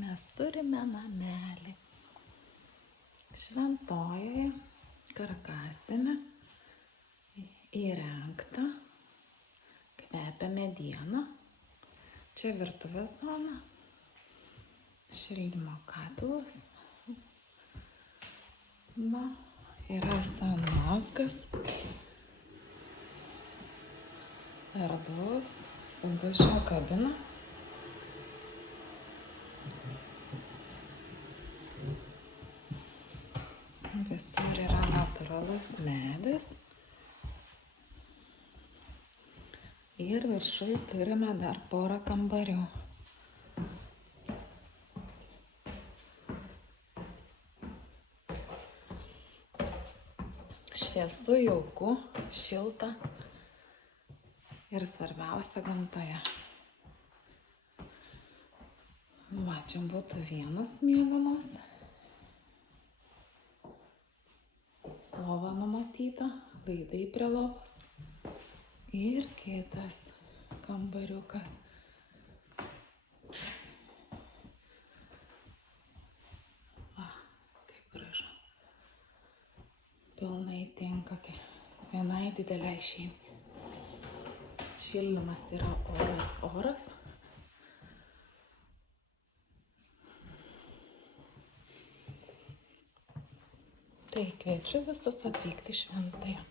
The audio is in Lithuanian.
mes turime namelį. Šventojoje karkasinė įrengta, kvepia mediena. Čia virtuvės zona, šildymo katilas. Va, yra sanmazgas, erdvus, su dušo kabina. Visur yra natūralus medis. Ir viršui turime dar porą kambarių. Šviesu, jauku, šilta ir svarbiausia gamtoje. Va, čia būtų vienas miegamas. Lova numatyta, laidai prie lovos. Ir kitas kambariukas. Va, kaip gražu. Pilnai tinka vienai dideliai šeimai. Šildymas yra oras. Tai kviečiu visus atvykti į Šventąją.